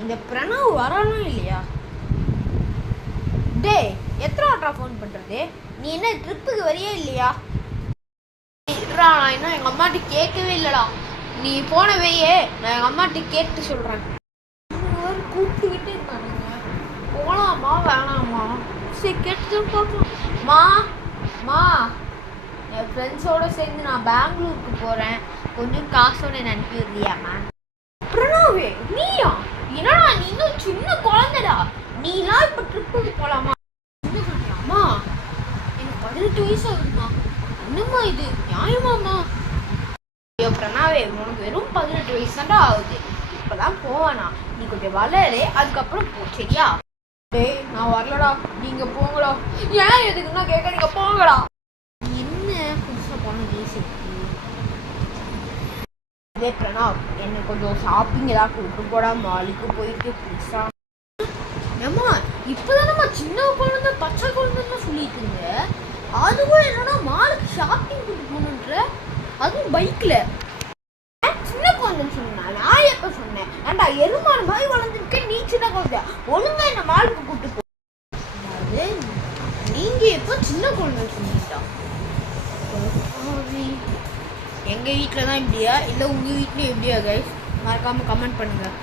இந்த பிரணவ் வரணும் இல்லையா? டே எத்தனை வாட்டா ஃபோன் பண்ணுறது? நீ என்ன ட்ரிப்புக்கு வரையே இல்லையா? நான் இன்னும் எங்கள் அம்மாட்ட கேட்கவே இல்லைடா. நீ போனவையே நான் எங்கள் அம்மாட்ட கேட்டு சொல்கிறேன். கூப்பிட்டுக்கிட்டே இருக்கானுங்க. போகலாமா வேணாமா? சரி கேட்டு பார்க்கலாம். மா என் ஃப்ரெண்ட்ஸோடு சேர்ந்து நான் பெங்களூருக்கு போகிறேன், கொஞ்சம் காசோட அனுப்பி விடுறியாம்மா? பிரணவே நீயா? என்னடா நீ இன்னும் சின்ன குழந்தைடா, நீலாம் இப்போ ட்ரிப்புக்கு போகலாமா? அம்மா எனக்கு 18 வயசு ஆகுதுமா. என்னம்மா இது நியாயமாம்மா? ஐயோ பிரணாவே, உனக்கு வெறும் 18 வயசு தான்டா ஆகுது. இப்போதான் போவேனா, நீ கொஞ்சம் வளரு, அதுக்கப்புறம் போ சரியா? டேய் நான் வரலடா, நீங்கள் போங்கடா. ஏன் எதுக்குன்னா கேட்க, நீங்கள் போங்கடா. என்ன புதுசாக போன ரீசன்? இதே பிரணவ் என்னை கொஞ்சம் ஷாப்பிங் ஏதாவது கூப்பிட்டு போடா, மாலுக்கு போயிட்டு புதுசாக. ஏம்மா இப்போதானம்மா சின்ன குழந்தை பச்சை குழந்தைன்னு சொல்லிட்டு இருங்க, அதுவும் என்னன்னா மாலுக்கு ஷாப்பிங் கூப்பிட்டு போகணுன்ற, அதுவும் பைக்கில். சின்ன குழந்தைன்னு சொன்னேன், நான் எப்போ சொன்னேன்? ஏன்டா எருமான மாதிரி வளர்ந்துருக்கேன், நீ சின்ன குழந்தை, ஒழுங்கா என்ன மாலுக்கு கூப்பிட்டு போ. அதாவது நீங்கள் எப்போ சின்ன குழந்தைன்னு சொன்னீங்கடா? எங்கள் வீட்டில் தான் இப்படியா இல்லை உங்கள் வீட்லேயும் எப்படியா கைஸ்? மறக்காமல் கமெண்ட் பண்ணுங்கள்.